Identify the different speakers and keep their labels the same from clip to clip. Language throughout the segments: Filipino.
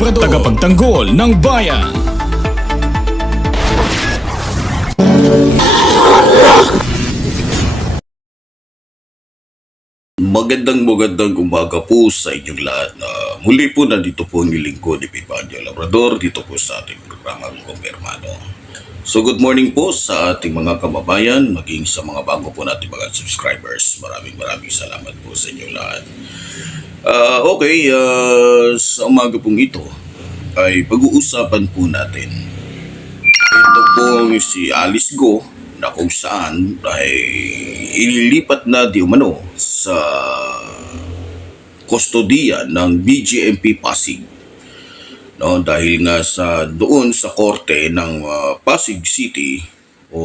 Speaker 1: Tagapagtanggol ng bayan
Speaker 2: Magandang magandang umaga po sa inyong lahat. na muli po nandito po ang lingkod ni Pipanyo Labrador dito po sa ating programang Kumpirmano. So good morning po sa ating mga kababayan, maging sa mga bago po nating mga subscribers. Maraming maraming salamat po sa inyong lahat. Ah, okay, ah, sa umaga pong ito ay pag-uusapan po natin ito pong si Alice Go na kung saan ay ililipat na di umano sa kustodiya ng BGMP Pasig. No, dahil nga sa doon sa korte ng ah, Pasig City o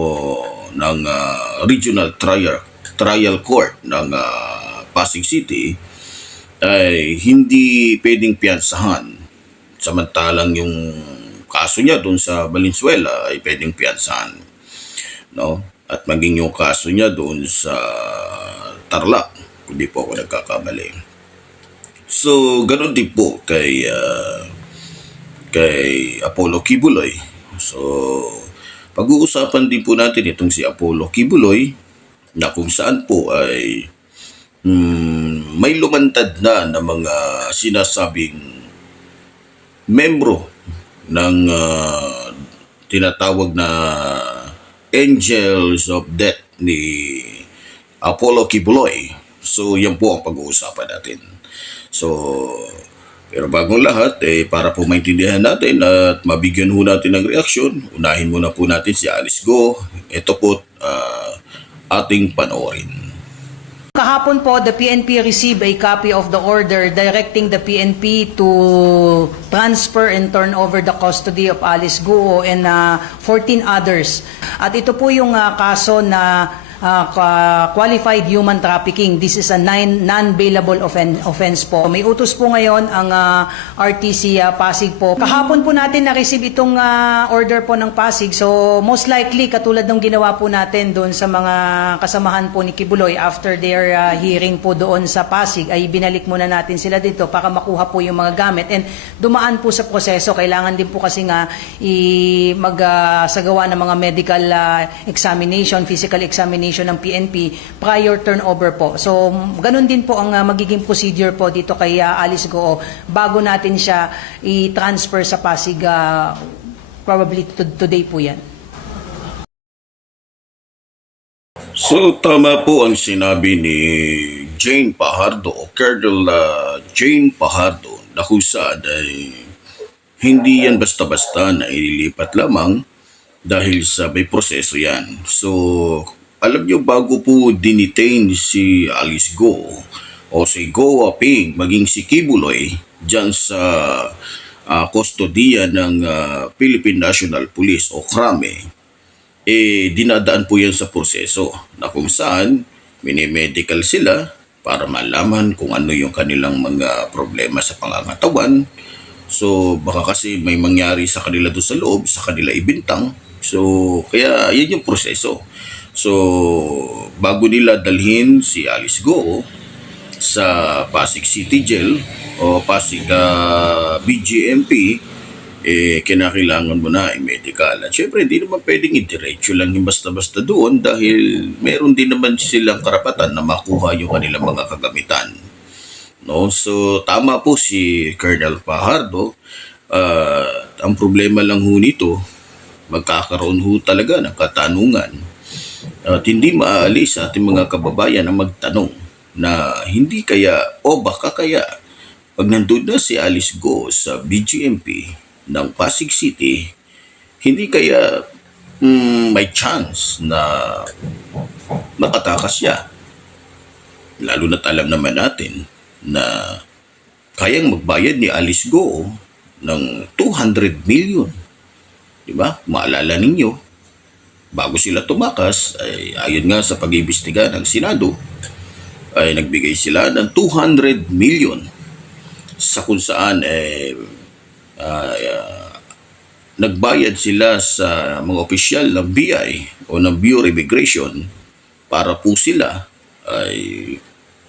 Speaker 2: ng ah, Regional Trial Trial Court ng ah, Pasig City ay hindi pwedeng piyansahan. Samantalang yung kaso niya doon sa Valenzuela ay pwedeng piyansahan no? At maging yung kaso niya doon sa Tarlac kung po ako nagkakamali. So ganun din po kay ah, kay Apollo Kibuloy so pag-uusapan din po natin itong si Apollo Kibuloy na kung saan po ay mm, may lumantad na ng mga sinasabing membro ng ah, tinatawag na Angels of Death ni Apollo Kibuloy. So, yan po ang pag-uusapan natin. So, pero bagong lahat, eh, para po maintindihan natin at mabigyan ho natin ng reaksyon, unahin muna po natin si Alice Go. Ito po ah, ating panoorin.
Speaker 3: Kahapon po, the PNP received a copy of the order directing the PNP to transfer and turn over the custody of Alice Guo and uh, 14 others. At ito po yung uh, kaso na uh, qualified human trafficking. This is a non-bailable offen- offense po. May utos po ngayon ang uh, RTC uh, Pasig po. Kahapon po natin na-receive itong uh, order po ng Pasig. So most likely, katulad ng ginawa po natin doon sa mga kasamahan po ni Kibuloy after their uh, hearing po doon sa Pasig, ay binalik muna natin sila dito para makuha po yung mga gamit. And dumaan po sa proseso. Kailangan din po kasi nga i magsagawa ng mga medical uh, examination, physical examination ng PNP prior turnover po. So, ganun din po ang uh, magiging procedure po dito kay uh, Alice Goo bago natin siya i-transfer sa Pasig uh, probably to- today po yan.
Speaker 2: So tama po ang sinabi ni Jane Pajardo o Colonel ah, Jane Pajardo na saan ay hindi yan basta-basta na ililipat lamang dahil sa may proseso yan. So alam nyo bago po dinitain si Alice Go o si Go Aping maging si Kibuloy dyan sa ah, kustodiya ng ah, Philippine National Police o KRAME eh dinadaan po yan sa proseso na kung saan minimedical sila para malaman kung ano yung kanilang mga problema sa pangangatawan. So baka kasi may mangyari sa kanila doon sa loob, sa kanila ibintang. So kaya yan yung proseso. So bago nila dalhin si Alice Go sa Pasig City Jail o Pasig ah, BGMP, eh, kinakailangan mo na ay medical. At syempre, hindi naman pwedeng idiretso lang yung basta-basta doon dahil meron din naman silang karapatan na makuha yung kanilang mga kagamitan. No? So, tama po si Colonel Pajardo. Ah, ang problema lang ho nito, magkakaroon ho talaga ng katanungan At hindi maalis sa ating mga kababayan ang magtanong na hindi kaya o baka kaya pag nandun na si Alice Go sa BGMP ng Pasig City, hindi kaya mm, may chance na makatakas siya. Lalo na't alam naman natin na kayang magbayad ni Alice Go ng 200 million. Di ba? Maalala ninyo, bago sila tumakas, ay ayon nga sa pag-iimbestiga ng Senado, ay nagbigay sila ng 200 million sa kung saan eh, ah, ah, nagbayad sila sa mga opisyal ng BI o ng Bureau of Immigration para po sila ay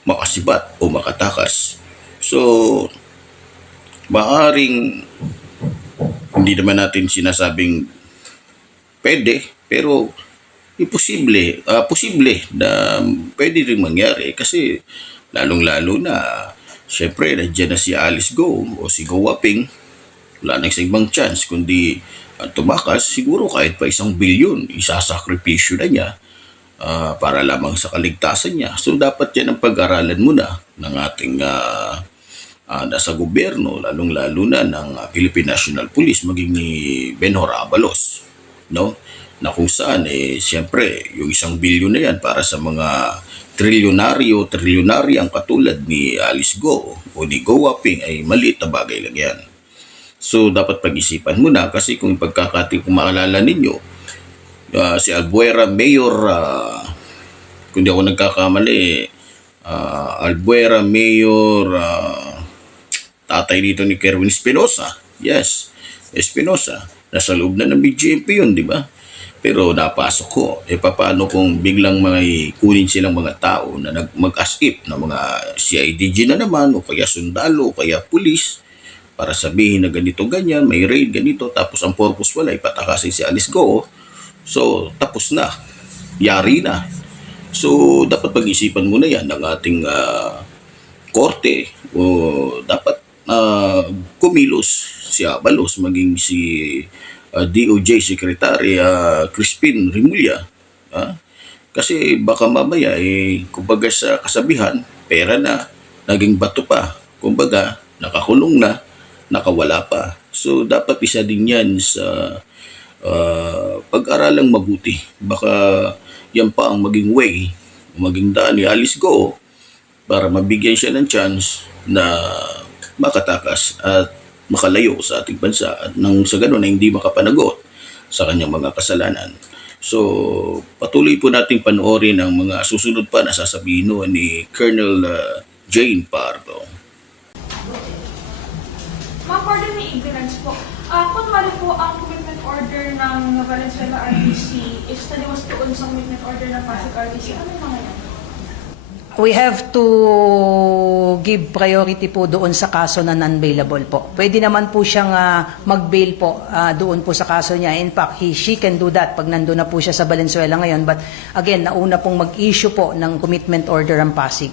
Speaker 2: makasibat o makatakas. So, maaring hindi naman natin sinasabing pwede, pero imposible, ah, posible na pwede rin mangyari kasi lalong-lalo na syempre nandiyan na si Alice Go o si Go Waping wala nang ibang chance kundi ah, tumakas. Siguro kahit pa isang bilyon isasakripisyo na niya ah, para lamang sa kaligtasan niya. So dapat yan ang pag-aralan muna ng ating ah, ah, nasa gobyerno lalong-lalo na ng ah, Philippine National Police maging ni Benhor Abalos no? Na kung saan eh siyempre yung isang bilyon na yan para sa mga trilyonaryo trilyonaryang katulad ni Alice Go o ni Go Waping ay maliit na bagay lang yan. So, dapat pag-isipan mo na kasi kung pagkakati kung maalala ninyo, ah, si Albuera Mayor, ah, kung di ako nagkakamali, ah, Albuera Mayor, ah, tatay dito ni Kerwin Espinosa. Yes, Espinosa. Nasa loob na ng BGMP yun, di ba? Pero napasok ko, eh paano kung biglang may kunin silang mga tao na nag mag-as if na mga CIDG na naman o kaya sundalo o kaya pulis para sabihin na ganito ganyan, may raid ganito, tapos ang purpose wala, ipatakasin si Alice Go. So, tapos na. Yari na. So, dapat pag-isipan mo na yan ng ating ah, korte. O dapat ah, kumilos si Abalos, maging si ah, DOJ Secretary ah, Crispin Rimulya. Ah, kasi baka mamaya, eh, kumbaga sa kasabihan, pera na, naging bato pa. Kumbaga, nakakulong na, nakawala pa. So, dapat isa din yan sa ah, pag-aralang mabuti. Baka yan pa ang maging way, maging daan ni Alice Go para mabigyan siya ng chance na makatakas at makalayo sa ating bansa at nang sa ganun ay hindi makapanagot sa kanyang mga kasalanan. So, patuloy po nating panoorin ang mga susunod pa na sasabihin noon ni Colonel ah, Jane Pardo.
Speaker 4: Ma'am, pardon me ignorance po. Ah, kunwari po, ang commitment order ng Valenzuela RTC is taliwas doon sa commitment order ng Pasig RTC. Ano yung mga yan?
Speaker 3: We have to give priority po doon sa kaso na non-bailable po. Pwede naman po siyang ah, mag-bail po ah, doon po sa kaso niya. In fact, he, she can do that pag nandun na po siya sa Valenzuela ngayon. But again, nauna pong mag-issue po ng commitment order ang Pasig.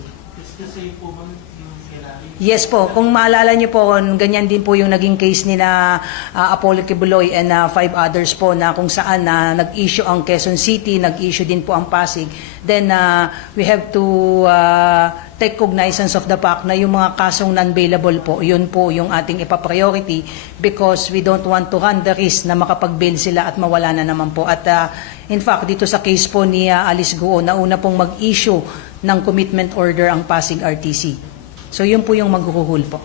Speaker 3: Yes po, kung maalala niyo po, ganyan din po yung naging case ni na uh, Apollo Kibuloy and uh, five others po na kung saan na nag-issue ang Quezon City, nag-issue din po ang Pasig. Then uh, we have to uh, take cognizance of the fact na yung mga kasong non-bailable po, yun po yung ating ipa-priority because we don't want to run the risk na makapag-bail sila at mawala na naman po. At uh, in fact, dito sa case po ni uh, Alice Guo, nauna pong mag-issue ng commitment order ang Pasig RTC. So yun po yung maghuhul po.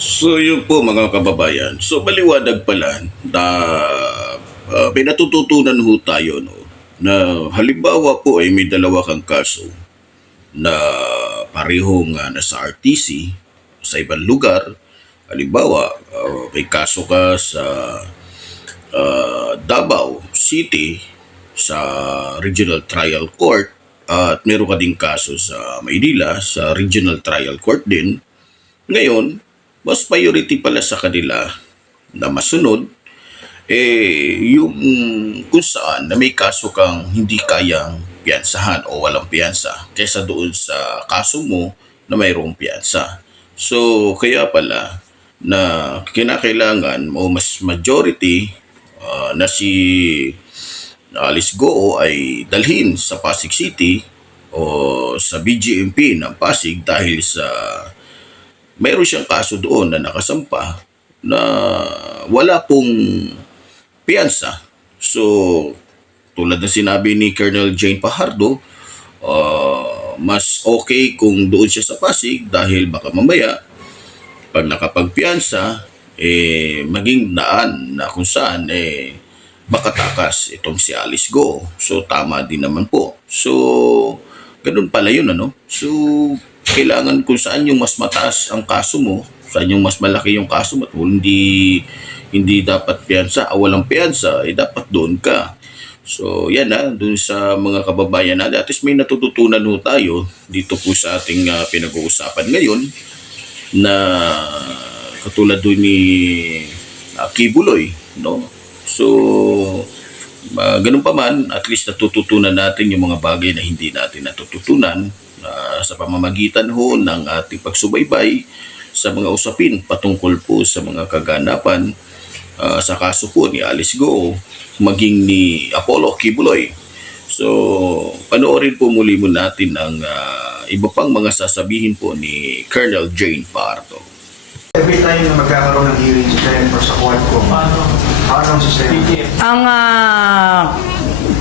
Speaker 2: So yun po mga kababayan. So maliwanag pala na uh, may ho tayo no, na halimbawa po ay may dalawa kang kaso na parehong uh, nasa RTC sa ibang lugar. Halimbawa, uh, may kaso ka sa uh, Davao City sa Regional Trial Court at meron ka ding kaso sa Maynila sa Regional Trial Court din. Ngayon, mas priority pala sa kanila na masunod eh yung kung saan na may kaso kang hindi kayang piyansahan o walang piyansa kaysa doon sa kaso mo na mayroong piyansa. So kaya pala na kinakailangan o mas majority ah, na si Alice Goo ay dalhin sa Pasig City o sa BGMP ng Pasig dahil sa mayroon siyang kaso doon na nakasampa na wala pong piyansa. So, tulad na sinabi ni Colonel Jane Pahardo, ah, mas okay kung doon siya sa Pasig dahil baka mamaya pag nakapagpiyansa, eh, maging daan na kung saan eh, makatakas itong si Alice Go. So, tama din naman po. So, ganun pala yun, ano? So, kailangan kung saan yung mas mataas ang kaso mo, saan yung mas malaki yung kaso mo, hindi, hindi dapat piyansa, ah, walang piyansa, eh, dapat doon ka. So, yan na, dun sa mga kababayan natin. At least may natututunan ho tayo dito po sa ating ah, pinag-uusapan ngayon na katulad doon ni uh, Kibuloy, no? So, uh, ganun pa man, at least natututunan natin yung mga bagay na hindi natin natututunan uh, sa pamamagitan ho ng ating pagsubaybay sa mga usapin patungkol po sa mga kaganapan uh, sa kaso po ni Alice Go maging ni Apollo Kibuloy. So, panoorin po muli mo natin ang uh, iba pang mga sasabihin po ni Colonel Jane Pardo.
Speaker 5: Every time na magkakaroon ng hearing si Senator sa court ko, paano ang
Speaker 3: ah,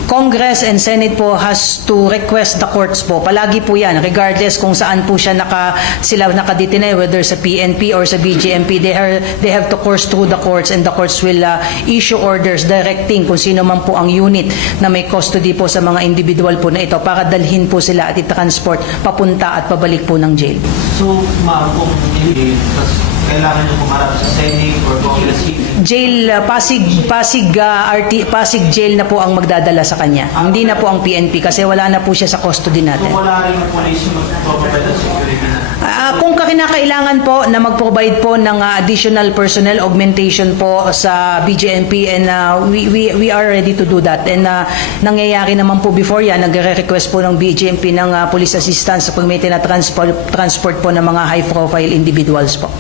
Speaker 3: Congress and Senate po has to request the courts po. Palagi po yan, regardless kung saan po siya naka, sila nakadetine, whether sa PNP or sa BGMP, they, are, they have to course through the courts and the courts will ah, issue orders directing kung sino man po ang unit na may custody po sa mga individual po na ito para dalhin po sila at i-transport papunta at pabalik po ng jail.
Speaker 6: So, ma'am, kung kailangan nyo pumarap sa Senate or Congress hearing.
Speaker 3: Jail, ah, Pasig, Pasig, ah, RT, Pasig jail na po ang magdadala sa kanya. Hindi na po ang PNP kasi wala na po siya sa custody natin.
Speaker 6: wala rin police yung magpapabay ng security na.
Speaker 3: Ah, kung kakinakailangan po na mag-provide po ng ah, additional personnel augmentation po sa BJMP and ah, we, we, we are ready to do that. And ah, nangyayari naman po before yan, nagre-request po ng BJMP ng ah, police assistance pag may tinatransport transport po ng mga high-profile individuals po.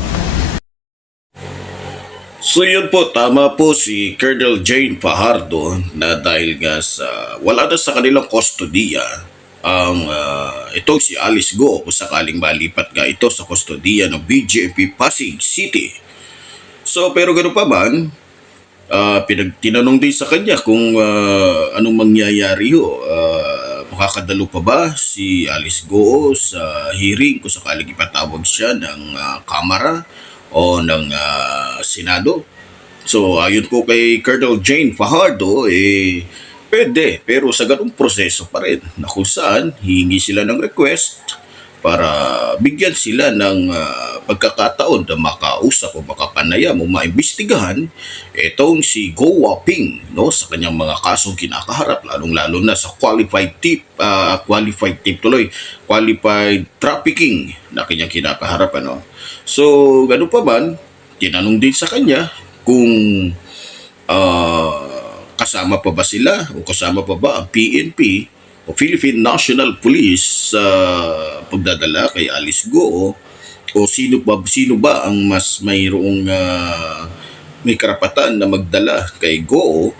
Speaker 2: So yun po, tama po si Colonel Jane Fajardo na dahil nga sa wala na sa kanilang kustodiya ang uh, itong si Alice Go kung sakaling malipat nga ito sa kustodiya ng BJP Pasig City. So pero ganoon pa man, uh, pinagtinanong din sa kanya kung ah, anong mangyayari ho. Ah, makakadalo pa ba si Alice Go sa hearing kung sakaling ipatawag siya ng ah, Kamara o ng ah, Senado. So ayon po kay Colonel Jane Fajardo, eh, pwede pero sa ganung proseso pa rin na kung saan hihingi sila ng request para bigyan sila ng ah, pagkakataon na makausap o makapanayam o maimbestigahan itong si Go Waping no, sa kanyang mga kasong kinakaharap lalong-lalo na sa qualified tip ah, qualified tip tuloy qualified trafficking na kanyang kinakaharap ano. So ganun pa man tinanong din sa kanya kung ah, kasama pa ba sila o kasama pa ba ang PNP o Philippine National Police sa pagdadala kay Alice Go o sino ba sino ba ang mas mayroong ah, may karapatan na magdala kay Go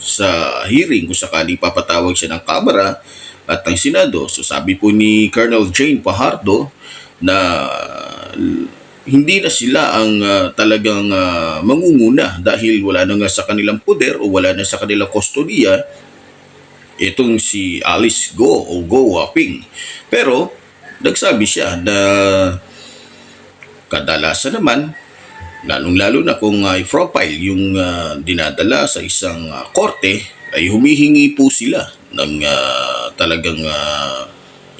Speaker 2: sa hearing kung sakaling papatawag siya ng Kamara at ng Senado. So sabi po ni Colonel Jane Pahardo na hindi na sila ang ah, talagang ah, mangunguna dahil wala na nga sa kanilang poder o wala na sa kanilang kustodiya itong si Alice Go o Go Waping. Pero nagsabi siya na kadalasan naman lalong-lalo na kung uh, profile yung ah, dinadala sa isang ah, korte ay humihingi po sila ng ah, talagang ah,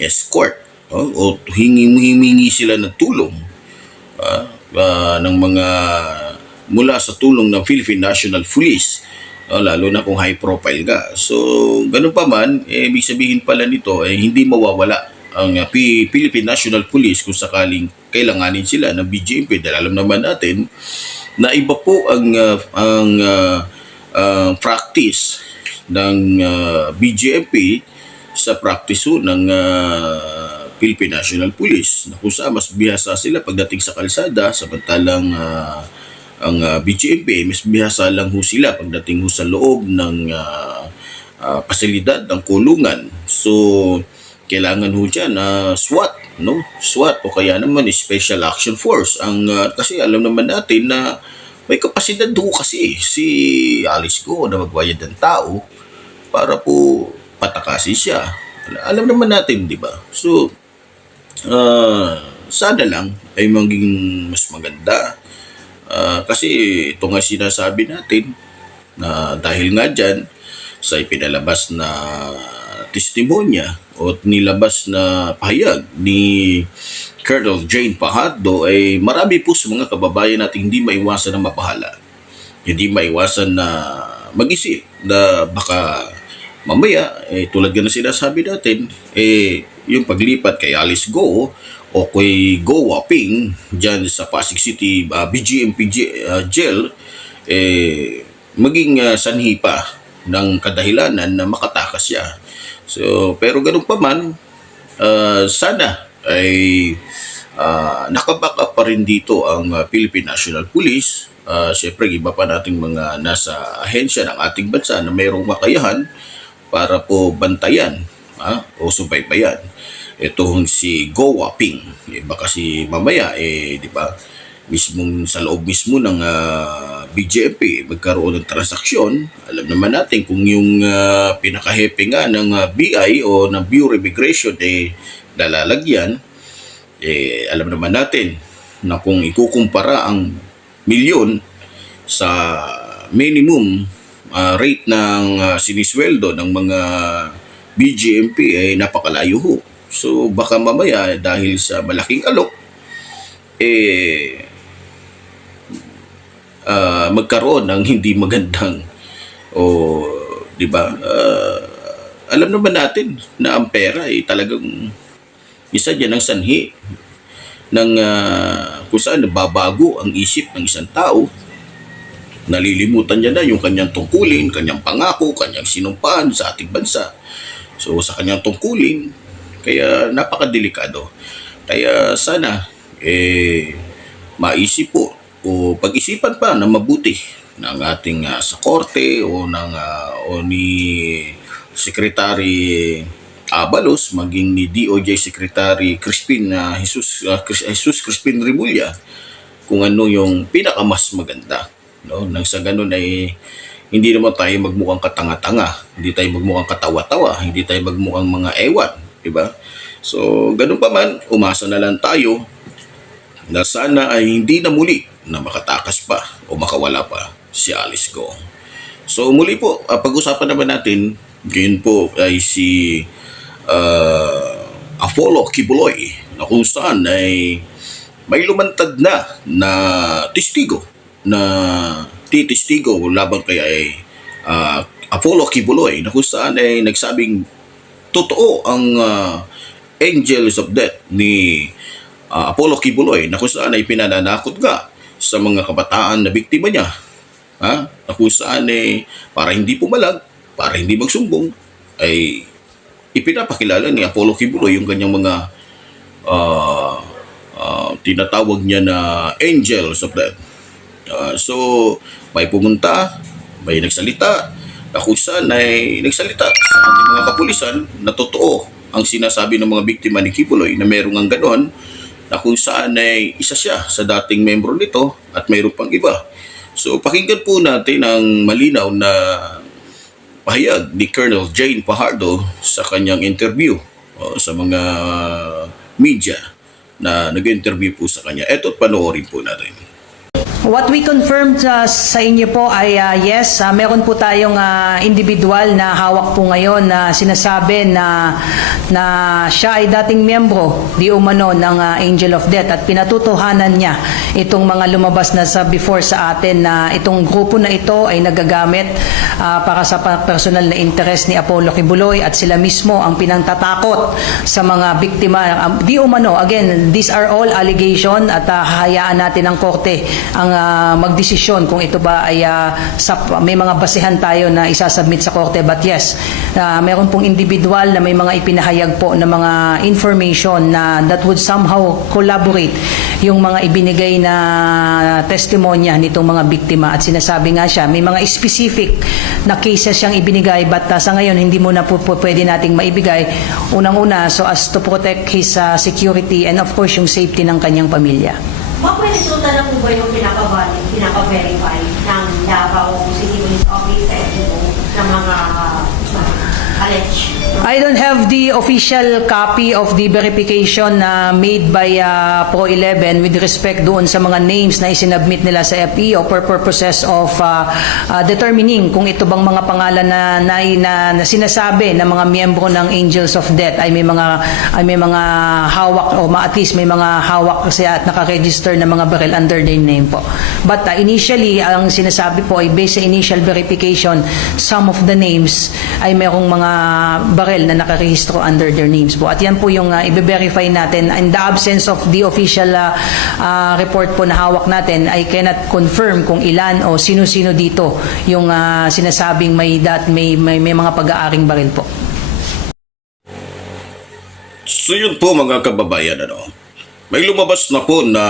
Speaker 2: escort oh, o hingi humihingi sila ng tulong ah, ng mga mula sa tulong ng Philippine National Police ah, lalo na kung high profile ka. So, ganun pa man, eh, ibig sabihin pala nito, eh, hindi mawawala ang P- Philippine National Police kung sakaling kailanganin sila ng BGMP dahil alam naman natin na iba po ang ah, ang ah, ah, practice ng ah, BGMP sa practice ng ah, Philippine National Police na kung saan mas bihasa sila pagdating sa kalsada samantalang ah, ang ah, BGMP, mas bihasa lang ho sila pagdating ho sa loob ng ah, ah, pasilidad ng kulungan. So, kailangan ho dyan na SWAT, no? SWAT o kaya naman Special Action Force. Ang, ah, kasi alam naman natin na may kapasidad ho kasi si Alice Go na magbayad ng tao para po patakasin siya. Alam naman natin, di ba? So, ah, sana lang ay maging mas maganda. Ah, kasi ito nga sinasabi natin na dahil nga dyan sa ipinalabas na testimonya o nilabas na pahayag ni Colonel Jane Pahado ay marami po sa mga kababayan natin hindi maiwasan na mapahala. Hindi maiwasan na mag-isip na baka mamaya, eh, tulad nga na sinasabi natin, eh, yung paglipat kay Alice Go o kay Go Waping dyan sa Pasig City uh, BGMP j- uh, jail, eh, maging uh, sanhi pa ng kadahilanan na makatakas siya. So, pero ganun pa man, uh, sana ay uh, nakabaka pa rin dito ang uh, Philippine National Police. Uh, Siyempre, iba pa nating mga nasa ahensya ng ating bansa na mayroong makayahan para po bantayan ha, o subaybayan itong si Go Waping. Eh, baka si mamaya, eh, di ba, mismong sa loob mismo ng ah, BJP magkaroon ng transaksyon. Alam naman natin kung yung uh, pinakahepe nga ng ah, BI o ng Bureau of Immigration eh nalalagyan, eh, alam naman natin na kung ikukumpara ang milyon sa minimum ah, rate ng ah, sinisweldo ng mga BGMP ay napakalayo ho. So baka mamaya dahil sa malaking alok, eh ah, magkaroon ng hindi magandang o di ba ah, alam naman natin na ang pera ay talagang isa yan ang sanhi ng ah, kung saan nababago ang isip ng isang tao nalilimutan niya na yung kanyang tungkulin, kanyang pangako, kanyang sinumpaan sa ating bansa. So sa kanyang tungkulin, kaya napakadelikado. Kaya sana eh maisip po o pag-isipan pa na mabuti ng ating ah, sa korte o ng ah, o ni Secretary Abalos maging ni DOJ Secretary Crispin ah, Jesus Cris- Jesus Crispin Remulla kung ano yung pinakamas maganda no nang sa ganun ay hindi naman tayo magmukhang katanga-tanga. Hindi tayo magmukhang katawa-tawa. Hindi tayo magmukhang mga ewan di ba so ganun pa man umasa na lang tayo na sana ay hindi na muli na makatakas pa o makawala pa si Alice Go. So muli po, ah, pag-usapan naman natin, ngayon po ay si uh, Apollo Kibuloy na kung saan ay may lumantad na na testigo na titistigo laban kay ay ah, Apollo Kibuloy na kung saan ay nagsabing totoo ang ah, angels of death ni ah, Apollo Kibuloy na kung saan ay pinananakot nga sa mga kabataan na biktima niya. Ha? Na kung saan ay para hindi pumalag, para hindi magsumbong, ay ipinapakilala ni Apollo Kibuloy yung kanyang mga ah, ah, tinatawag niya na angels of death. Ah, so, may pumunta, may nagsalita, na kung saan nagsalita sa ating mga kapulisan na totoo ang sinasabi ng mga biktima ni Kibuloy na merong ang ganon na kung saan ay isa siya sa dating membro nito at mayroon pang iba. So pakinggan po natin ang malinaw na pahayag ni Colonel Jane Pajardo sa kanyang interview o, sa mga media na nag-interview po sa kanya. Eto't panoorin po natin.
Speaker 3: What we confirmed uh, sa inyo po ay uh, yes, uh, meron po tayong uh, individual na hawak po ngayon na sinasabi na na siya ay dating miyembro di umano ng uh, Angel of Death at pinatutuhanan niya itong mga lumabas na sa before sa atin na itong grupo na ito ay nagagamit uh, para sa personal na interest ni Apollo Kibuloy at sila mismo ang pinangtatakot sa mga biktima. Um, di umano, again, these are all allegation at uh, hahayaan natin ng korte ang ah, magdesisyon kung ito ba ay ah, sa, may mga basehan tayo na isasubmit sa korte. But yes, ah, meron pong individual na may mga ipinahayag po na mga information na that would somehow collaborate yung mga ibinigay na testimonya nitong mga biktima at sinasabi nga siya may mga specific na cases siyang ibinigay but ah, sa ngayon hindi mo na po, po pwede nating maibigay unang-una so as to protect his ah, security and of course yung safety ng kanyang pamilya.
Speaker 7: Resulta na po ba yung pinaka-valid, pinaka-verify ng Davao City Police Office sa FBO ng mga uh, alleged?
Speaker 3: I don't have the official copy of the verification na made by uh, Pro11 with respect doon sa mga names na isinabmit nila sa FEO for purposes of uh, uh, determining kung ito bang mga pangalan na, na, na, na sinasabi ng mga miyembro ng Angels of Death ay may mga ay may mga hawak o at least may mga hawak kasi at nakaregister na mga barrel under their name po. But uh, initially, ang sinasabi po ay based sa initial verification, some of the names ay merong mga barrel na nakarehistro under their names po. At yan po yung uh, i-verify natin. In the absence of the official uh, uh, report po na hawak natin, I cannot confirm kung ilan o sino-sino dito yung uh, sinasabing may, dat, may, may, may mga pag-aaring baril po.
Speaker 2: So yun po mga kababayan, ano, may lumabas na po na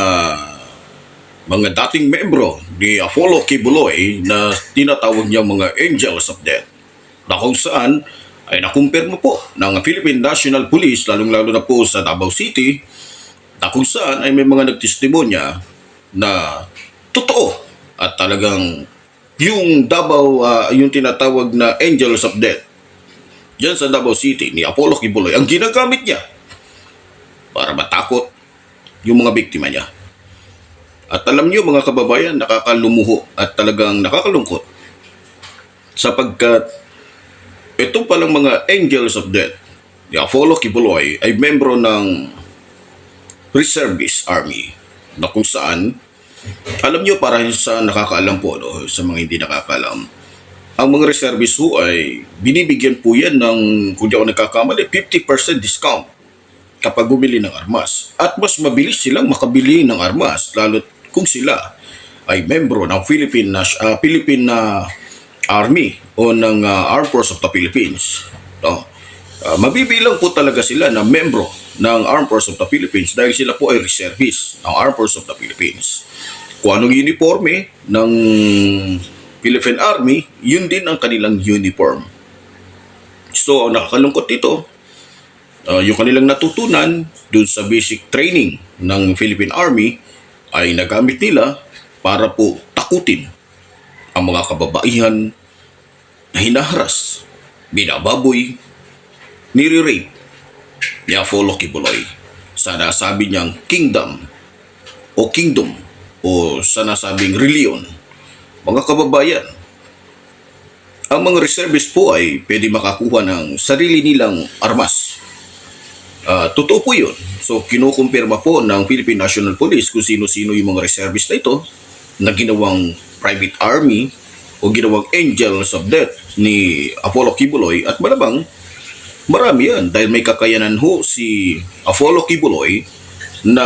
Speaker 2: mga dating membro ni Apollo Kibuloy na tinatawag niya mga Angels of Death na kung saan ay nakumpirma po ng Philippine National Police lalong-lalo na po sa Davao City na kung saan ay may mga nagtestimonya na totoo at talagang yung Davao, ah, yung tinatawag na Angels of Death Diyan sa Davao City ni Apollo Kibuloy ang ginagamit niya para matakot yung mga biktima niya. At alam niyo mga kababayan, nakakalumuho at talagang nakakalungkot sapagkat ito palang mga Angels of Death ni Apollo Kibuloy ay membro ng Reservist Army na kung saan alam niyo para sa nakakaalam po no, sa mga hindi nakakaalam ang mga reservist ho ay binibigyan po yan ng, kung di ako nagkakamali, 50% discount kapag bumili ng armas. At mas mabilis silang makabili ng armas, lalo kung sila ay membro ng Philippine, ah, Philippine ah, Army o ng ah, Armed Force of the Philippines. No? Ah, mabibilang po talaga sila na membro ng Armed Force of the Philippines dahil sila po ay reservist ng Armed Force of the Philippines. Kung anong uniforme ng Philippine Army, yun din ang kanilang uniform. So, ang nakakalungkot dito, uh, yung kanilang natutunan dun sa basic training ng Philippine Army ay nagamit nila para po takutin ang mga kababaihan hinaharas, binababoy, nire-rape ni Apollo Kibuloy sa nasabi niyang kingdom o kingdom o sa nasabing reliyon mga kababayan, ang mga reservist po ay pwede makakuha ng sarili nilang armas. Ah, totoo po yun. So, kinukumpirma po ng Philippine National Police kung sino-sino yung mga reservist na ito na ginawang private army o ginawang angels of death ni Apollo Kibuloy at malamang marami yan dahil may kakayanan ho si Apollo Kibuloy na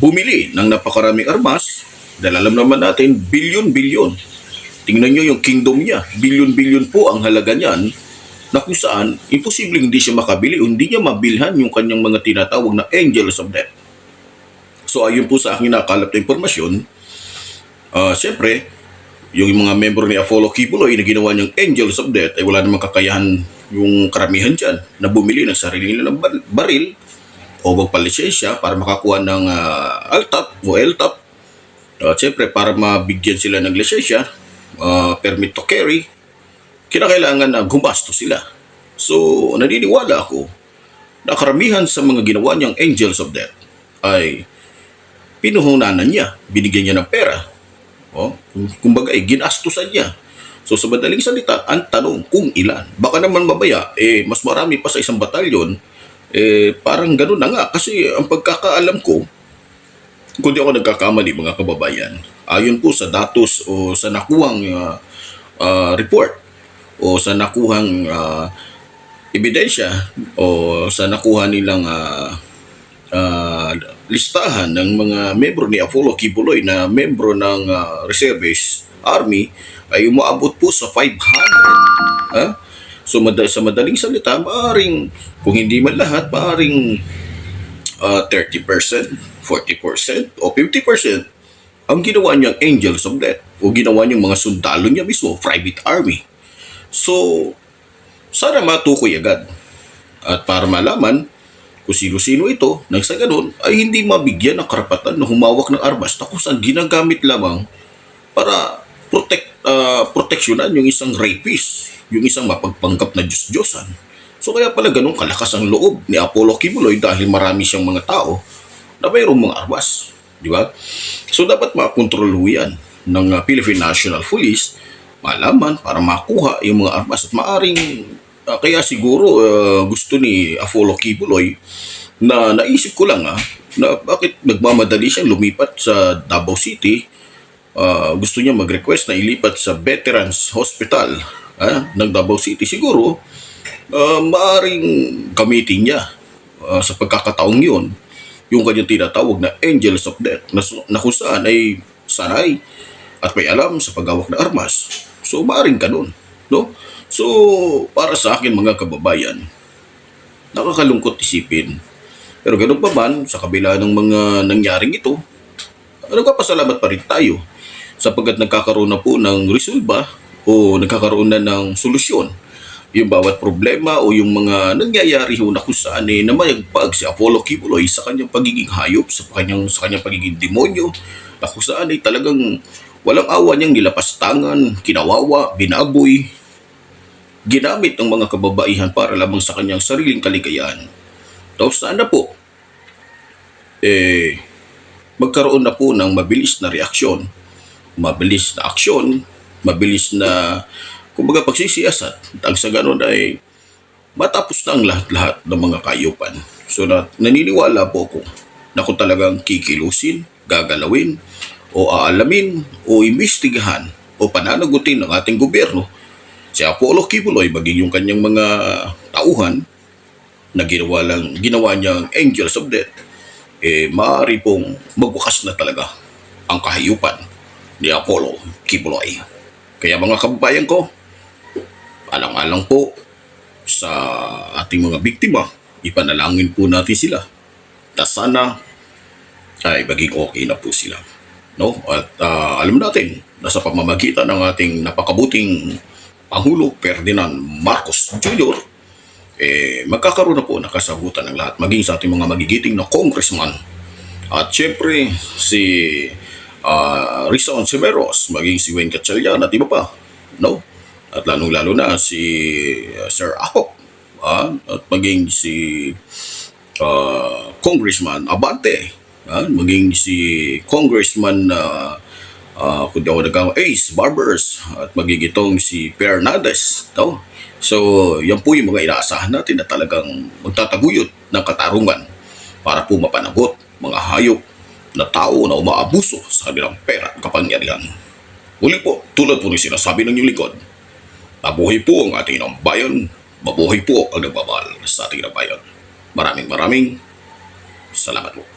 Speaker 2: bumili ng napakaraming armas dahil alam naman natin, bilyon-bilyon. Tingnan nyo yung kingdom niya. Bilyon-bilyon po ang halaga niyan na kung saan imposibleng hindi siya makabili hindi niya mabilhan yung kanyang mga tinatawag na angels of death. So ayon po sa aking nakalap na impormasyon, ah siyempre, yung mga membro ni Apollo Kibuloy na ginawa niyang angels of death ay wala namang kakayahan yung karamihan dyan na bumili ng sarili nilang bar- baril o magpalisensya para makakuha ng ah, LTAP o LTAP Uh, Siyempre, para mabigyan sila ng lisensya, uh, permit to carry, kinakailangan na gumasto sila. So, naniniwala ako na karamihan sa mga ginawa niyang angels of death ay pinuhunanan niya, binigyan niya ng pera. O, kumbaga, eh, ginastusan niya. So, sa madaling salita, ang tanong kung ilan. Baka naman mabaya, eh, mas marami pa sa isang batalyon, eh, parang ganun na nga. Kasi ang pagkakaalam ko, kung di ako nagkakamali mga kababayan, ayon po sa datos o sa nakuhang uh, uh, report o sa nakuhang uh, ebidensya o sa nakuha nilang uh, uh, listahan ng mga membro ni Apollo Kibuloy na membro ng ah, Reservist Army ay umaabot po sa 500. Ha? So mad- sa madaling salita, maaring, kung hindi man lahat, maaring ah, 30%, 40% o 50% ang ginawa niyang Angels of Death o ginawa niyang mga sundalo niya mismo, private army. So, sana matukoy agad. At para malaman kung sino-sino ito, nang sa ganun ay hindi mabigyan ng karapatan na humawak ng armas kung saan ginagamit lamang para protect, ah, proteksyonan yung isang rapist, yung isang mapagpanggap na Diyos-Diyosan. So kaya pala ganun kalakas ang loob ni Apollo Kibuloy dahil marami siyang mga tao na mayroong mga armas. Di ba? So dapat makontrol yan ng ah, Philippine National Police malaman para makuha yung mga armas at maaring ah, kaya siguro ah, gusto ni Apollo Kibuloy na naisip ko lang ah, na bakit nagmamadali siyang lumipat sa Davao City Ah, gusto niya mag-request na ilipat sa Veterans Hospital ah, ng Davao City siguro uh, maaring gamitin niya ah, sa pagkakataong yun yung kanyang tinatawag na Angels of Death na, na kung saan ay sanay at may alam sa paghawak ng armas. So maaring ganun. No? So para sa akin mga kababayan, nakakalungkot isipin. Pero ganun pa man, sa kabila ng mga nangyaring ito, nagpapasalamat pa rin tayo sapagkat nagkakaroon na po ng resolba o nagkakaroon na ng solusyon yung bawat problema o yung mga nangyayari ho na kung saan eh, na mayagpag si Apollo Kibuloy sa kanyang pagiging hayop, sa kanyang, sa kanyang pagiging demonyo, na kung saan ay talagang walang awa niyang nilapastangan, kinawawa, binaboy, ginamit ng mga kababaihan para lamang sa kanyang sariling kaligayahan. Tapos sana po, eh, magkaroon na po ng mabilis na reaksyon, mabilis na aksyon, mabilis na, kumbaga pagsisiyasat. At sa ganun ay matapos na ang lahat-lahat ng mga kayupan. So na, naniniwala po ako na kung talagang kikilusin, gagalawin, o aalamin, o imbestigahan, o pananagutin ng ating gobyerno, si Apollo Kibuloy, maging yung kanyang mga tauhan, na ginawa, lang, ginawa niyang Angels of Death, eh, maaari pong magwakas na talaga ang kahayupan ni Apollo Kibuloy. Kaya mga kababayan ko, alang-alang po sa ating mga biktima, ipanalangin po natin sila na sana ay maging okay na po sila. No? At ah, alam natin na sa pamamagitan ng ating napakabuting Pangulo Ferdinand Marcos Jr., eh, magkakaroon na po ng kasagutan ng lahat, maging sa ating mga magigiting na congressman. At syempre, si uh, Rizon Severos, maging si Wayne Gatchalian at iba pa. No? At lalong-lalo na si uh, Sir Ahok. ah, at maging si uh, Congressman Abante. ah, maging si Congressman uh, uh, kung di ako nagkama, Ace Barbers at maging itong si Fernandez. No? So, yan po yung mga inaasahan natin na talagang magtataguyod ng katarungan para po mapanagot mga hayop na tao na umaabuso sa kanilang pera at kapangyarihan. Muli po, tulad po ng sinasabi ng inyong likod, mabuhay po ang ating ng bayan, mabuhay po ang nagmamahal sa ating ng bayan. Maraming maraming salamat po.